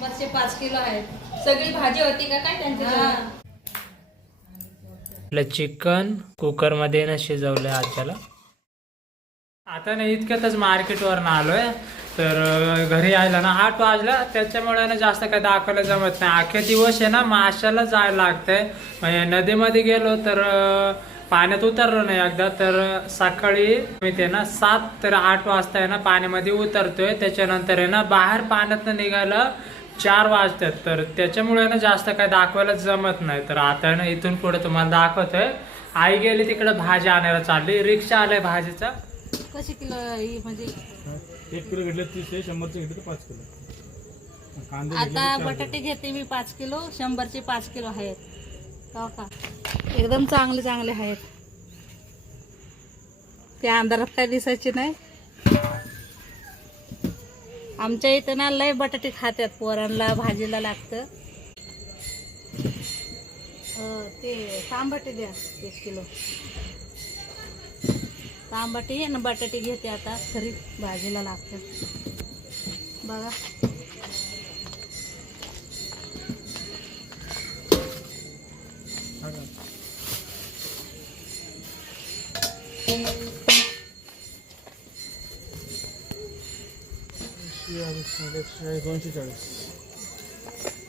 100चे 5 kilo आहेत. सगळी भाजी होती का काय त्यांच्या? चिकन कुकर मध्ये ना शिजवलंय आत्याला. आता ना इतक्यातच मार्केटवर ना आलोय, तर घरी यायला ना 8 वाजला. त्याच्यामुळे ना जास्त काही दाखवायला जमत नाही. अख्खे दिवस आहे ना माशाला जायला लागतंय. म्हणजे नदीमध्ये गेलो तर पाण्यात उतरलो नाही एकदा, तर सकाळी मी ते ना 7 तर 8 वाजता आहे ना पाण्यामध्ये उतरतोय. त्याच्यानंतर आहे ना बाहेर पाण्यात निघायला 4 वाजतात. तर त्याच्यामुळे ना जास्त काही दाखवायला जमत नाही. तर आता ना इथून पुढे तुम्हाला दाखवतोय. आई गेली तिकडे भाजी आणायला चालली. रिक्षा आलाय भाजीचा. कशी किलो ही म्हणजे 1 किलो घेतले 30 आहे, 100चे घेतले तर 5 किलो. कांदे आता बटाटे घेते मी 5 किलो, 100चे 5 किलो आहेत का? एकदम चांगले चांगले आहेत. त्या अंधारात काय दिसायचे नाही. आमच्या इथं ना लय बटाटे खात्यात, पोरांना भाजीला लागतं. ते तांबटे द्या 1 किलो. तांबटे आणि बटाटे घेते आता, खरी भाजीला लागतं बघा.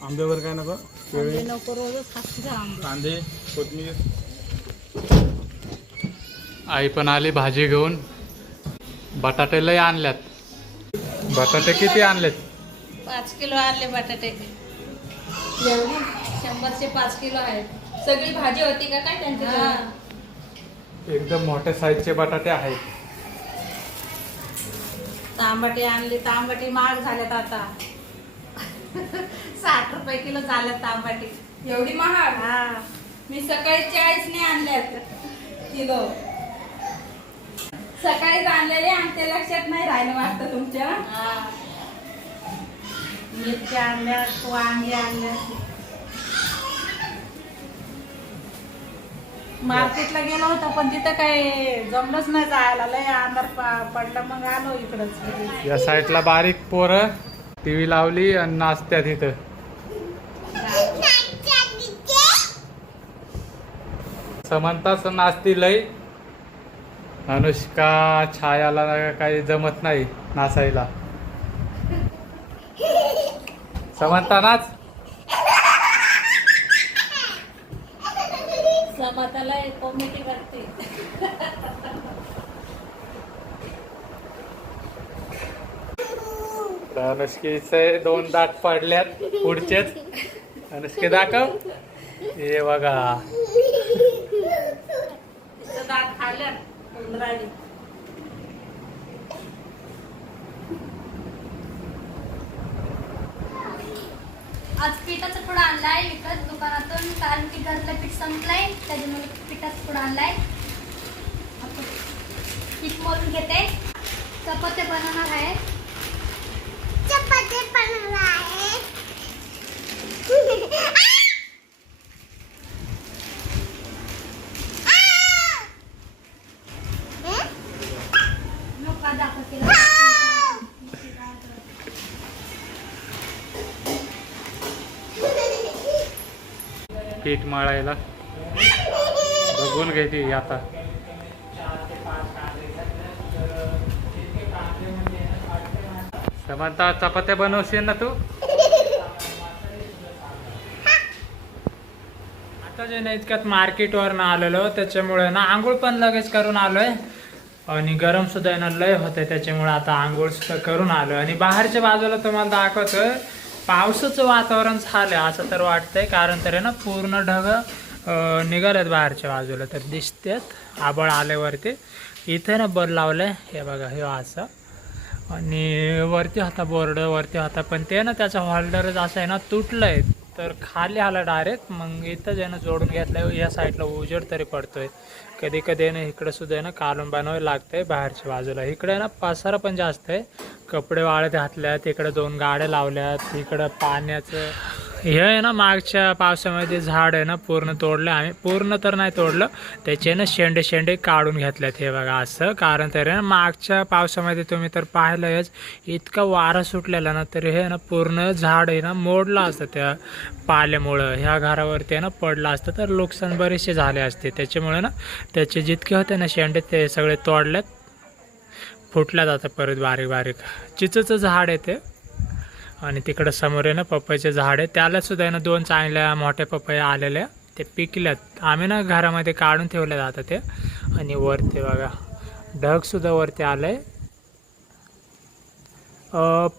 आंब्यावर काय नको, आंबे नको, रोजच खाते का आंबे. कांदे, कोथिंबीर. आई पण आली भाजी घेऊन. बटाटे लय आणल्यात. बटाटे किती आणलेत? 5 किलो आणले बटाटे. 100चे 5 किलो आहेत. सगळी भाजी होती का काय त्यांच्या? एकदम मोठ्या साईजचे बटाटे आहेत. तांबटे आणले. तांबटे महाग झालेत आता. 60 रुपये किलो झालेत तांबटे. एवढी महाग? हा, मी सकाळी 40ने आणल्यात किलो. सकाळीच आणलेले आणि ते लक्षात नाही राहिलं वाटतं तुमच्या. हा. मिरच्या आणल्यात, वांगे आणल्यात. मार्केटला गेलो होतो पण तिथं काही जमलंच नाही जायला. लय अंधार पडलं, मग आलो इकडंच. या साईडला बारीक पोरं टीव्ही लावली आणि नाचत्यात इथं. समंताच नाचती लय. अनुष्का छायाला काही जमत नाही नाचायला. समंता नाच. समाताला कॉमेडी करते. अनुष्केचे 2 दात पडल्यात पुढचेच. अनुष्के दाखव. हे बघा, दात खाल्ल्यात उंदराने. आज पिठाचा पुडा आणलाय विकत दुकानातून, कारण की घरातलं पीठ संपलंय, त्याच्यामुळे पिठाचा पुडा आणलाय. आता पीठ मळून घेते. चपात्या बनवणार आहे. नका दाखवते. पीठ मळायला बघून घ्यायची आता. समंता चपात्या बनवशील ना तू? आता जे ना इतक्यात मार्केटवर ना आलेलो, त्याच्यामुळे ना आंघोळ पण लगेच करून आलोय. आणि गरम सुद्धा ना लय होते, त्याच्यामुळे आता आंघोळ सुद्धा करून आलोय. आणि बाहेरच्या बाजूला तुम्हाला दाखवतोय पावसाचं वातावरण झालंय असं तर वाटतंय. कारण तर आहे ना पूर्ण ढग निघालेत बाहेरच्या बाजूला, तर दिसतात आबळ आल्यावरती. इथे ना बल लावलंय, हे बघा, हे असं. आणि वरती होता बोर्ड, वरती होता, पण ते ना त्याचा होल्डरच असं आहे ना तुटलंय. तर खाली आला डायरेक्ट. मग इथं जे ना जोडून घेतलं. या साईडला उजेड तरी पडतोय. कधी कधी ना इकडं सुद्धा आहे ना काढून बनवायला लागतंय बाहेरच्या बाजूला. इकडे ना पसारा पण जास्त आहे. कपडे वाळत घातल्यात. इकडे 2 गाड्या लावल्यात. इकडं पाण्याचं हे आहे ना मागच्या पावसामध्ये झाड आहे ना पूर्ण तोडलं आम्ही, पूर्ण तर नाही तोडलं, त्याचे ना शेंडे शेंडे काढून घेतल्यात हे बघा असं. कारण तर ना मागच्या पावसामध्ये तुम्ही तर पाहिलंच इतका वारा सुटलेला ना, तर हे ना पूर्ण झाड आहे ना मोडलं असतं त्या पाल्यामुळं, ह्या घरावरती आहे ना पडलं असतं तर नुकसान बरेचसे झाले असते. त्याच्यामुळे ना त्याचे जितके होते ना शेंडे ते सगळे तोडल्यात, फुटल्यात आता परत बारीक बारीक. चिचचं झाड आहे ते. आणि तिकडं समोर आहे ना पपईचे झाड आहे, त्याला सुद्धा आहे ना 2 चांगल्या मोठ्या पपया आलेल्या, ते पिकल्यात. आम्ही ना घरामध्ये काढून ठेवले जातं ते. आणि वरती बघा ढगसुद्धा वरती आलं आहे.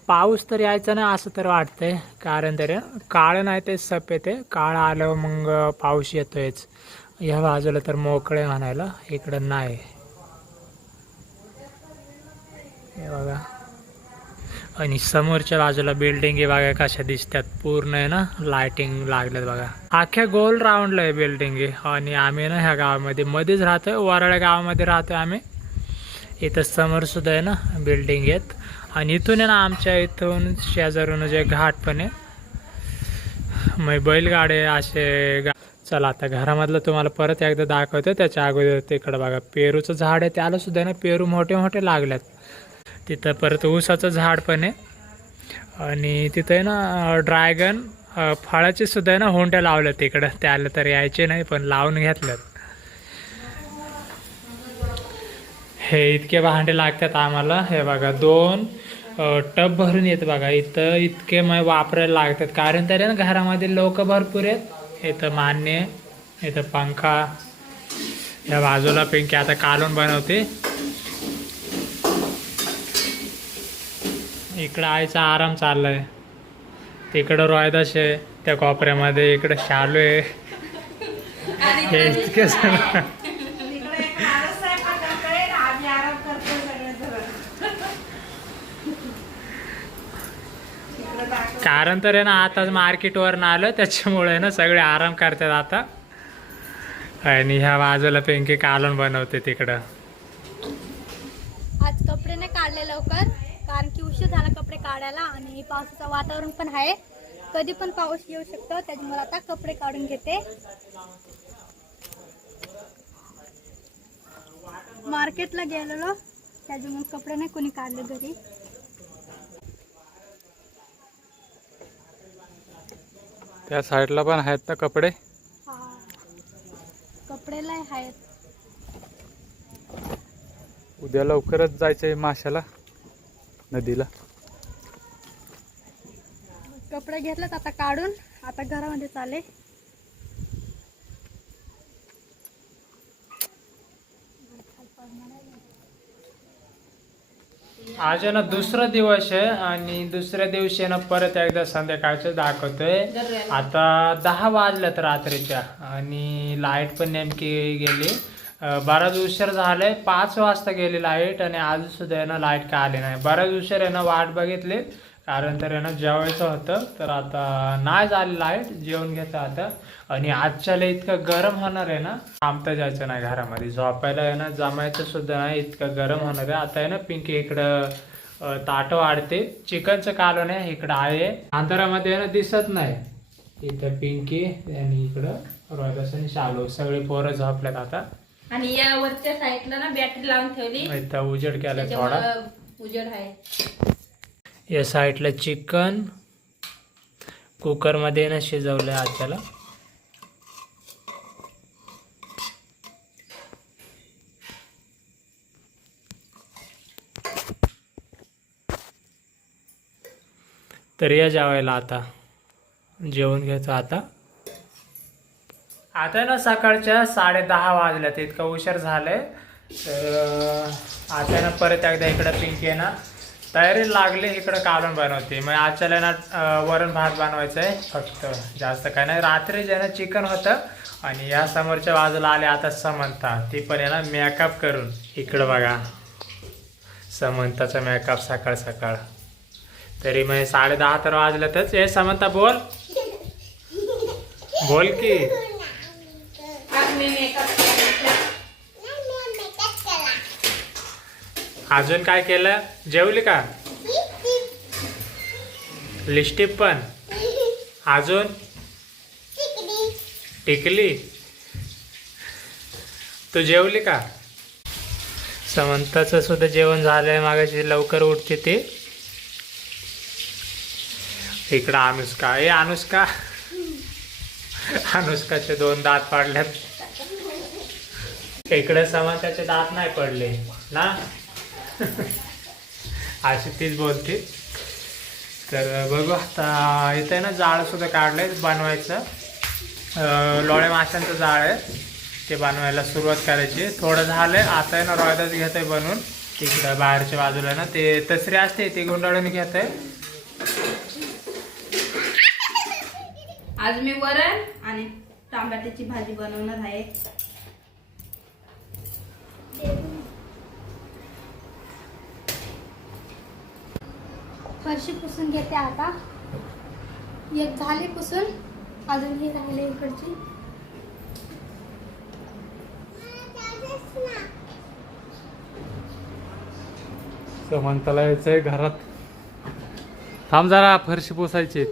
पाऊस तर यायचा नाही असं तर वाटतंय, कारण तरी काळं नाही ते सफेद आहे. काळं आलं मग पाऊस येतोयच. ह्या बाजूला तर मोकळे म्हणायला, इकडं नाही. हे बघा. आणि समोरच्या बाजूला बिल्डिंग आहे बघा कशा दिसतात, पूर्ण आहे ना लाइटिंग लागल्यात बघा. अख्ख्या गोल राऊंडला आहे बिल्डिंग आहे. आणि आम्ही ना ह्या गावामध्ये मध्येच राहतोय, वराळ्या गावामध्ये राहतोय आम्ही. इथं समोर सुद्धा आहे ना बिल्डिंग आहेत. आणि इथून आहे ना आमच्या इथून शेजारून जे घाट पण आहे, मग बैलगाडे असे. चला आता घरामधलं तुम्हाला परत एकदा दाखवतो. त्याच्या अगोदर तिकडं बघा पेरूचं झाड आहे, त्याला सुद्धा ना पेरू मोठे मोठे लागल्यात. तिथं परत ऊसाचं झाड पण आहे. आणि तिथं आहे ना ड्रॅगन फळाचे सुद्धा आहे ना हुंड्या लावल्यात तिकडं. त्याला तर यायचे नाही पण लावून घेतल्यात. हे इतके भांडे लागतात आम्हाला. हे बघा 2 टब भरून येत बघा. इथं इतके मग वापरायला लागतात, कारण तरी ना घरामध्ये लोक भरपूर आहेत. इथं मान्य, इथं पंखा, या बाजूला पिंकी आता कालवण बनवते. इकडं आईचा आराम चाललाय. तिकडं रोयदास आहे त्या कोपऱ्यामध्ये, इकडं शालू आहे. हे इतके कारण तर आहे ना आताच मार्केटवरून आलं, त्याच्यामुळे ना सगळे आराम करतात आता. आणि ह्या बाजूला पिंकी कालवण बनवते तिकडं. आज कपडे नाही काढले लवकर, कारण की उशीर झाला कपडे काढायला. आणि पावसाचं वातावरण पण आहे, कधी पण पाऊस येऊ शकतो. त्याच्यामुळे आता कपडे काढून घेते. मार्केटला गेलेलो, त्याच्यामुळे कपडे नाही कोणी काढले घरी. त्या साईडला पण आहेत ना कपडे. हा, कपडेला आहेत. उद्या लवकरच जायचंय माशाला, नदीला. कपडे घेतलेत आता काढून, आता घरामध्ये चाले. आज आहे ना दुसरा दिवस आहे. आणि दुसऱ्या दिवशी ना परत एकदा संध्याकाळचं दाखवतोय. आता 10 वाजल्यात रात्रीच्या, आणि लाईट पण नेमकी गेली. बराच उशीर झालाय, 5 वाजता गेली लाईट. आणि आज सुद्धा आहे ना लाईट काय आली नाही. बराच उशीर आहे ना वाट बघितली, कारण तर आहे ना जेवायचं होतं. तर आता नाही झाली लाईट, जेवण घेतं आता. आणि आजच्याला इतकं गरम होणार आहे ना, थांबता जायचं नाही घरामध्ये. झोपायला आहे ना जमायचं सुद्धा नाही, इतकं गरम होणार आहे. आता आहे ना पिंकी इकडं ताटं वाढते. चिकनचं कालवण आहे, इकडं आहे. अंधारामध्ये आहे ना दिसत नाही. इथं पिंकी आणि इकडं रोहिदास आणि शालू, सगळे पोरं झोपल्यात आता. आणि या वरच्या साईडला ना बॅटरी लावून ठेवली, इथं उजेड केला थोडा, त्याच्यामुळं उजेड आहे. या साईडला चिकन कुकरमध्ये ना शिजवलं आजच्याला. तर या जेवायला आता जेवण घ्यायचं आता. आता ना सकाळच्या 10:30 वाजल्यात, इतका उशीर झालाय. तर आता ना परत एकदा इकडं पिंकी आहे ना तयारी लागली, इकडं कालवण बनवते. मग आजच्याला ना वरण भात बनवायचं आहे फक्त, जास्त काय नाही. रात्री जे ना चिकन होतं. आणि या समोरच्या बाजूला आले आता समंता, ती पण आहे ना मेकअप करून. इकडं बघा समंताचा मेकअप सकाळ सकाळ. तरी मग 10:30 तर वाजल्यातच. हे समंता बोल बोल की. अजून काय केलं, जेवली का? लिपस्टिक पण अजून टिकली. तू जेवली का? समंताचं सुद्धा जेवण झालंय, मागाशी लवकर उठते ते. इकडं अनुष्का. अनुष्का, अनुष्काचे 2 दात पाडल्यात. इकडे समंताचे दात नाही पडले ना. अशी तीच बोलते. तर बघू आता. इथे ना जाळ सुद्धा काढलंय बनवायचं. लोळे माशांचं जाळ आहे, ते बनवायला सुरुवात करायची. थोडं झालंय आता आहे ना. रोहिदाच घेत आहे बनवून. तिकडं बाहेरच्या बाजूला ना ते तसरी असते, ती गुंडाळून घेत आहे. आज मी वरण आणि टमाट्याची भाजी बनवणार आहे. फरशी पुसून घेते आता. एक झाली पुसून, अजून ही राहिली इकडची. समंताला यायचंय घरात. थांब जरा, फरशी पुसायची.